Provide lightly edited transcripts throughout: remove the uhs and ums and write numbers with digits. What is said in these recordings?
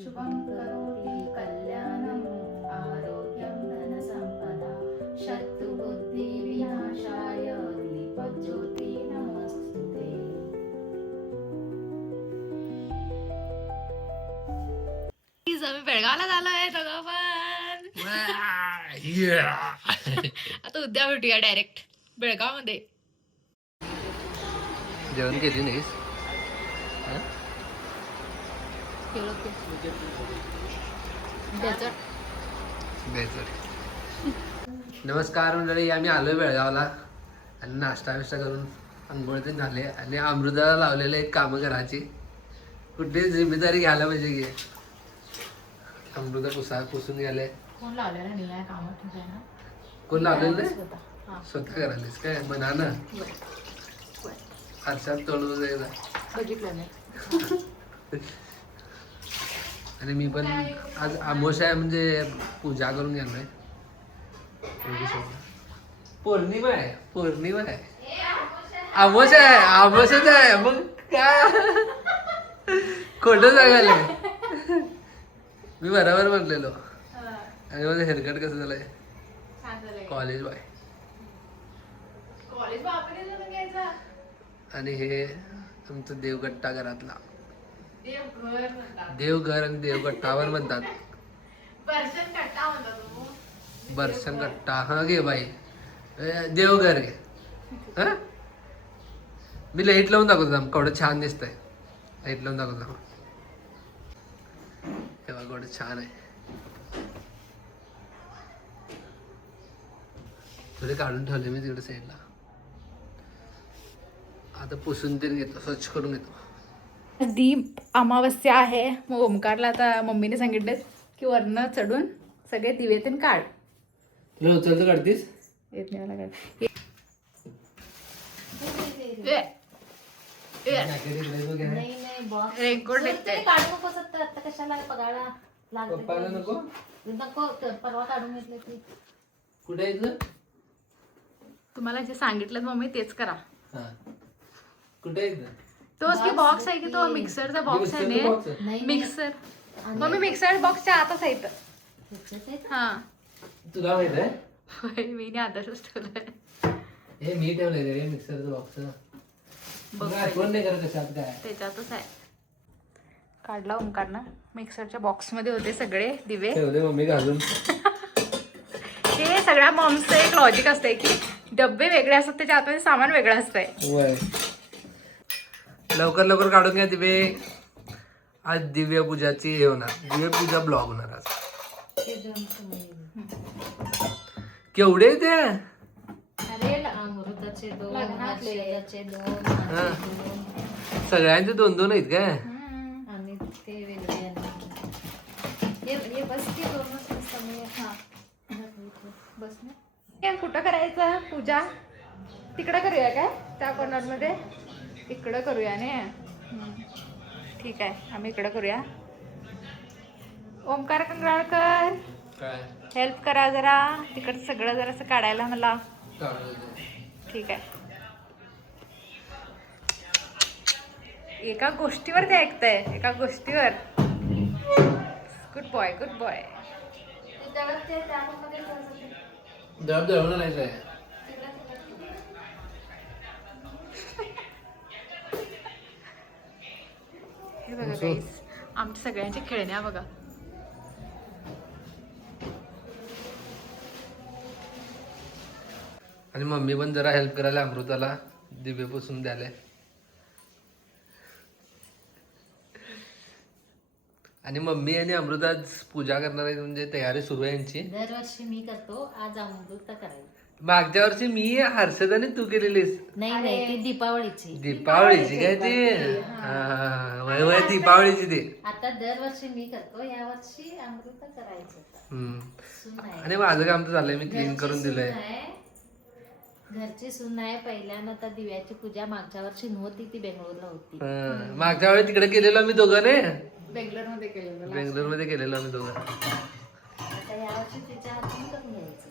शुभं करोति कल्याणम् आरोग्यं धनसम्पदा शत्रुबुद्धिविनाशाय दीपज्योती नमस्तुते. आम्ही बेळगावला झालोय दोघं पण. आता उद्या भेटूया डायरेक्ट बेळगाव मध्ये. जेवण केली नाहीस? नमस्कार मंडळी, आम्ही आलोय बेळगावला आणि नाश्ता विष्टा करून अंघोळ ते झाले आणि अमृताला लावलेले आहेत कामं करायची. कुठली जिम्मेदारी घ्यायला पाहिजे की अमृता पुसून गेले. कोण लावलेला नाही आहे कामं, ठीक आहे ना? कोण लावलेलं हा. स्वतः करायलीस काय म्हणा ना. आरशात तोडून जायला बघितलं नाही. आणि मी पण आज आमोशा आहे म्हणजे पूजा करून गेलोय. पौर्णिमा आहे, पौर्णिमा आहे, आमोशा आहे, आमोशाच आहे. मग काय खोटं सांगायला मी बरोबर म्हणलेलो. आणि माझं हेअरकट कसं झालंय कॉलेज बॉय. आणि हे आमचं देवगट्टा घरातला देवघर आणि देवगट्टावर म्हणतात. बर्शन गट्टा. हा घे बाई, देवघर आहे. हा मी लाईट लावून दाखवतो थांब, केवढं छान दिसतंय. लाईट लावून दाखवतो तेव्हा केवढं छान आहे. थोडे काढून ठेवले मी तिकडे साईडला. आता पुसून ते घेतो, स्वच्छ करून घेतो. दीप अमावस्या आहे. मग ओमकारला आता मम्मीने सांगितलं की वरनं चढून सगळे दिवेतून काढ. तुला उचलतं काढतीस? येत नाही मला काढ. रेनकोट काढू नकोस आता, कशाला पगाळा पप्पाला नको. नको परवा काढून घेतले की. कुठे आहे तुझं? तुम्हाला जे सांगितलं मम्मी तेच करा. हा कुठे आहे तुझं? तोच की बॉक्स आहे की तो मिक्सरचा बॉक्स आहे ना. नाही मिक्सर मम्मी मिक्सर बॉक्सच्या आतच आहे इथं. हा तुला माहित आहे? होय, मी नाही आदर्शच ठेवलंय. हे मी ठेवलंय रे मिक्सरचं बॉक्स. बघ आठवण नाही करत कशात काय. त्याच्यातच आहे. काढला ओमकारनं. मिक्सरच्या बॉक्स मध्ये होते सगळे दिवे. ठेवले मम्मी घालून. हे सगळ्या मॉम्सचं एक लॉजिक असतंय की डब्बे वेगळे असतात, त्याच्या आतमध्ये सामान वेगळं असतंय. वय लवकर लवकर काढून घ्या दिवे. आज दिव्य पूजाची हे होणार, दिव्य पूजा ब्लॉग होणार आज. केवढे ते अरे अमृताचे दोन, हर्षदाचे दोन, हा. सगळ्यांचे दोन दोन आहेत काय? आणि ते वेगळे हे बस की दोनच समय. हा बस ना. हे कुठं करायचं पूजा? तिकडं करूया काय? त्या कॉर्नर मध्ये इकडं करूया ने. ठीक आहे, आम्ही इकडं करूया. ओमकार कंगराळकर काय हेल्प करा जरा, तिकडं सगळं जरासं काढायला मला. ठीक आहे. एका गोष्टीवर ते ऐकताय, एका गोष्टीवर. Good boy, good boy. दब दळून आणायचं आहे. हे बघा गाईस, आमच्या सगळ्यांच्या खेळण्या बघा. आणि मम्मी पण जरा हेल्प करायला अमृताला दिवे पुसून द्याले. आणि मम्मी आणि अमृता आज पूजा करणार आहे, म्हणजे तयारी सुरू आहे यांची. दरवर्षी मी करतो, आज अमृता करायची. मागच्या वर्षी मी हर्षदाने तू केलेलीस. नाही ती दीपावळीची. दीपावळीची काय ती? वय वय दीपावळीची ती. आता दरवर्षी मी करतो, या वर्षी अमृता करायचं. आणि माझं काम तर झालंय, मी क्लीन करून दिलंय. घरची सून आहे. पहिल्यानं तर दिव्याची पूजा मागच्या वर्षी नव्हती, ती बेंगळूरला होती. मागच्या वेळी तिकडे केलेलो आम्ही दोघं ने. बेंगलोरमध्ये केलेलं. बेंगलोरमध्ये केलेलो आम्ही दोघं. आता या वर्षी तिच्या हातून करून घ्यायचं.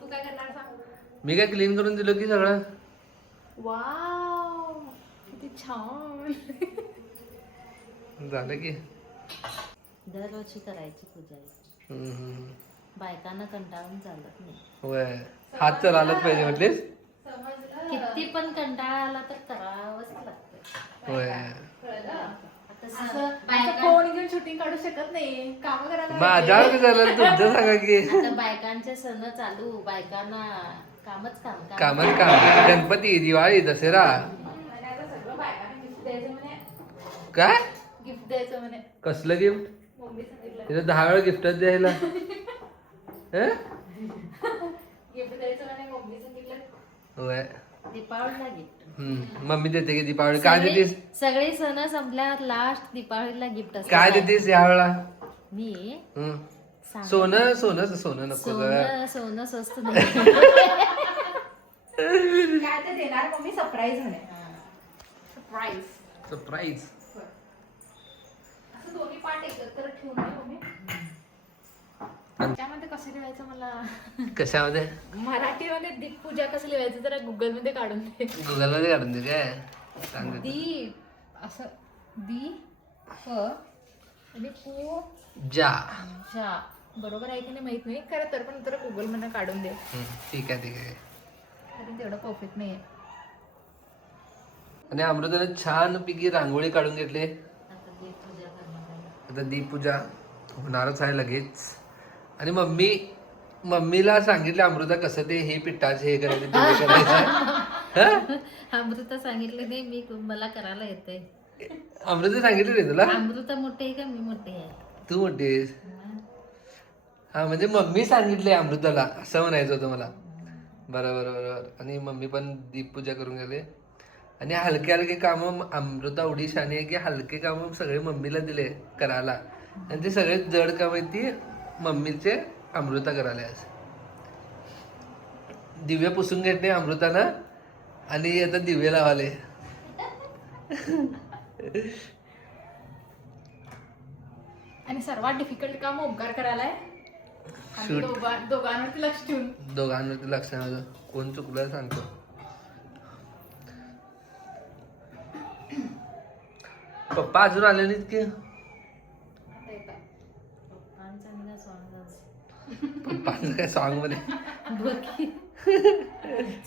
तू काय करणार सांग? मी काय क्लीन करून दिलं की सगळं. वाव किती छान. झालं की दरवर्षी करायची पूजा आहे. हम्म. बायकांना कंटाळून चालत नाही. होय हात तर आलंच पाहिजे म्हटलीस. किती पण कंटाळा आला तर करावंच लागतं. होय आता असं बायका फोन घेऊन शूटिंग काढू शकत नाही, काम करायला माझ्या झालं तुमचं सांगा की. आता बायकांचे सण चालू, बायकांना कामच काम कामच काम. गणपती, दिवाळी, दसरा आणि आता सगळं बायकांना गिफ्ट द्यायचं म्हणे. काय गिफ्ट द्यायचं म्हणे. कसलं गिफ्ट? मम्मी सांगितलं तिथं 10 वेळा गिफ्टच द्यायला. हं? गिफ्ट द्यायचं म्हणे, मम्मी सांगितलं. होय दीपावलीला गिफ्ट. मम्मी देते की दीपावली. काय देतीस? सगळे सण संपल्यावर लास्ट दीपावलीला गिफ्ट असतं. काय देतीस यावेळेला? मी हं. सांग- सोनं सोनं सोनं नको ग. सोनं सोनं स्वस्त नाही. काय ते देणार मम्मी? सरप्राईज म्हणे. सरप्राईज. सरप्राईज. असं दोन्ही पार्ट एकत्र ठेवून नाही मम्मी. त्यामध्ये कसं लिहायचं मला कशामध्ये? मराठीमध्ये दीपपूजा कसं लिहायचं जरा गुगल मध्ये काढून दे. गुगल मध्ये काढून दे काय सांग दे. दीप असं दीप आणि पू जा. जा बरोबर आहे की नाही माहित नाही खरं, तर पण जरा गुगल मध्ये काढून दे. ठीक आहे ठीक आहे. कारण तेवढं परफेक्ट नाहीये. आणि अमृताने छान पैकी रांगोळी काढून घेतली. आता दीपपूजा करणार आहे. आता दीपपूजा होणारच आहे लगेच. आणि मम्मीला सांगितलं अमृता कसं ते हे पिठाचं हे करायचं ते करायचं. अमृता सांगितलं नाही, मला करायला येते. अमृता सांगितलं रे तुला? अमृता मोठी आहे का मी मोठी आहे? तू मोठी आहेस. हा म्हणजे मम्मी सांगितले अमृताला असं म्हणायचं होतं मला. बरोबर बरोबर. आणि मम्मी पण दीपपूजा करून गेले. आणि हलके हलके कामं अमृता एवढी शानी आहे की हलके कामं सगळे मम्मीला दिले करायला. आणि ते सगळे जड काम आहेत ती मम्मीचे अमृता करायला. आज दिवे पुसून घेतले अमृतानं आणि आता दिवे लावाले. आणि सर्वात डिफिकल्ट काम ओंकार करायला आहे. Shoot. दोघांवरती लक्ष ठेवून. दोघांवरती लक्ष माझं कोण चुकलं सांगतो. पप्पा अजून आले नाहीत की? पप्पांचा निघा सॉंग पप्पांचं काय सॉंग मध्ये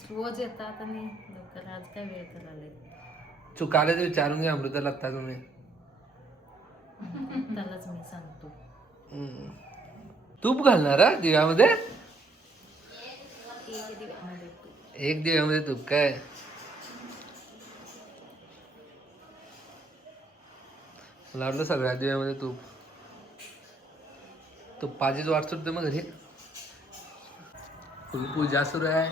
रोज येतात आणि लवकर आज काय वेळ करायला. चुकाले तर विचारून घे अमृताला आत्ता तुम्ही. त्यालाच मी सांगतो. तूप घालणार हा दिव्यामध्ये? एक दिव्यामध्ये तू. एक दिव्यामध्ये तूप काय? मला वाटलं सगळ्या दिव्यामध्ये तूप. तुपाचीच वाट सुटते मग घरी. फुल पूजा सुरू आहे.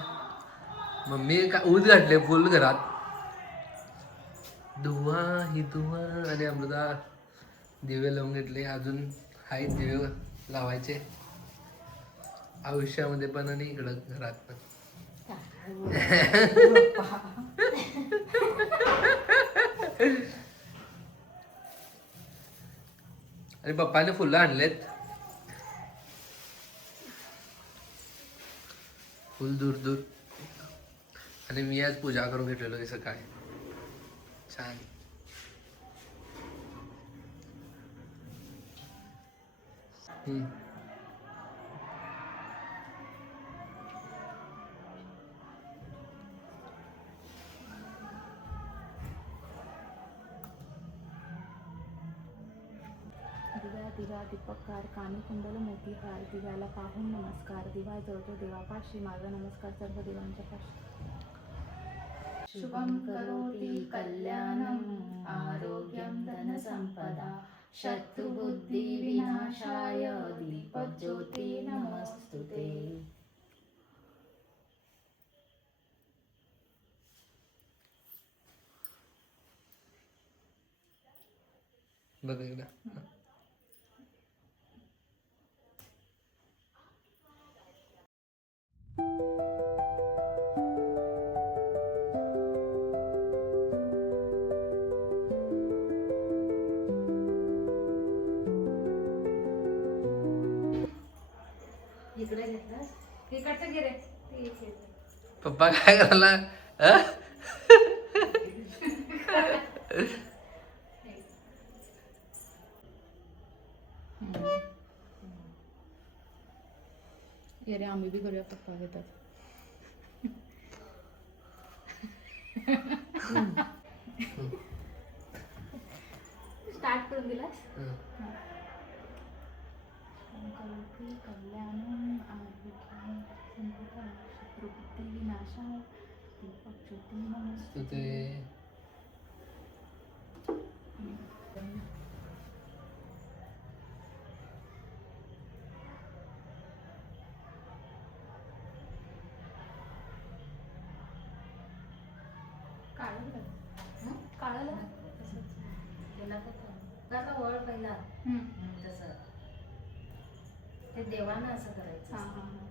मम्मी का ऊद घातले फुल घरात. दुवा ही दुवा. आणि अमृता दिवे लावून घेतले. अजून आहेत दिवे लावायचे आयुष्यामध्ये पण आणि इकडं घरात पण. आणि पप्पाने फुलं आणलेत. फुल दूर दूर. आणि मी आज पूजा करून घेतलेलो सकाळी छान. दिव्या दिवा दीपककार कानी कुंडल मोठी हार. दिव्याला पाहून नमस्कार. दिवा जळतो देवापाशी. माझा नमस्कार सर्व देवांच्या पाशी. शुभं करोति कल्याणं आरोग्यं धनसंपदा शत्रुबुद्धि विनाशाय दीपज्योती नमस्तुते. बघ एकदा. इकडे घेतलास? इकडचं घे रे. पप्पा काय करायला? अरे आम्ही बी करूया, पप्पा घेतात. स्टार्ट करून दिलास. कल्याणम आरोग्यम संपदा शत्रुबुद्धी विनाशाय दीपक ज्योती नमस्ते. काढायला त्याला कसं वळ पहिला तसं ते देवानं असं करायचं. हां हां हां.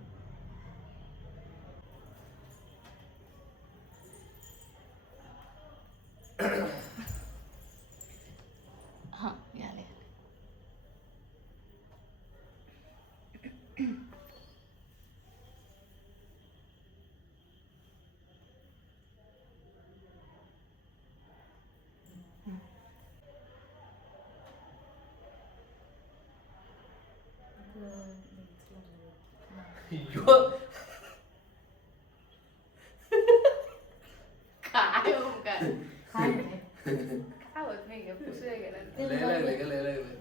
हां याले. काय हो काय काय नाही. काय होत नाही ग, पुसूया गेला. लय लागले का, लय लागले.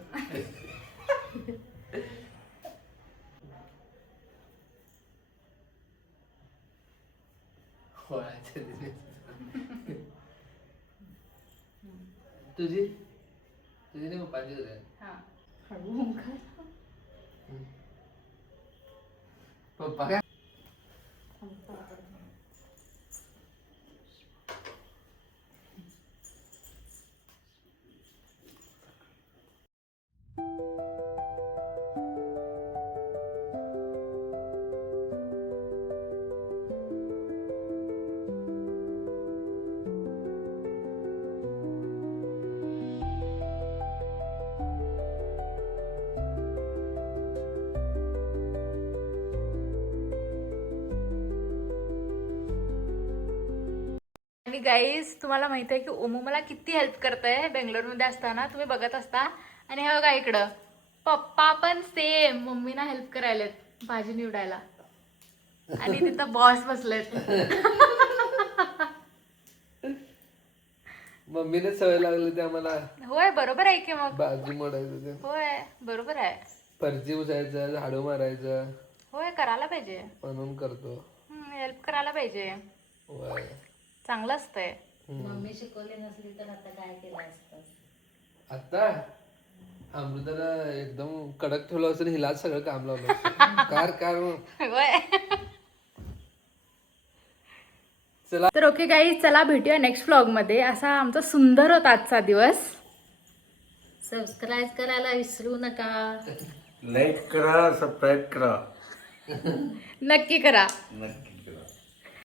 खोळाच्या दिवशी. तुझी तुझी नाही पप्पांची होते. हां हळू ओंकार. पप्पा काय आणि गाईज तुम्हाला माहिती आहे की ओमू मला किती हेल्प करतंय बेंगलोरमध्ये असताना, तुम्ही बघत असता. आणि हे बघा इकडं पप्पा पण सेम मम्मीना हेल्प करायलेत भाजी निवडायला. आणि तिथं बॉस बसलेत. मम्मीने सवय लागली ते आम्हाला होय बरोबर आहे की मग. भाजी मोडायचं ते, होय बरोबर आहे. फरची उसायचं, झाडू मारायचं, होय करायला पाहिजे. म्हणून करतो. हेल्प करायला पाहिजे, वय. चांगलं असतंय. मम्मी शिकवली नसली तर आता काय केलं असतं. आता अमृताला एकदम कडक ठेवलं असेल, हिलाच सगळं काम लावलं असतं. कार कार होय. चला तर ओके गाईज, चला भेटूया नेक्स्ट व्लॉग मध्ये. असा आमचा सुंदर होता आजचा दिवस. सबस्क्राईब करायला विसरू नका. लाईक करा, सबस्क्राईब करा. नक्की करा. नक्की.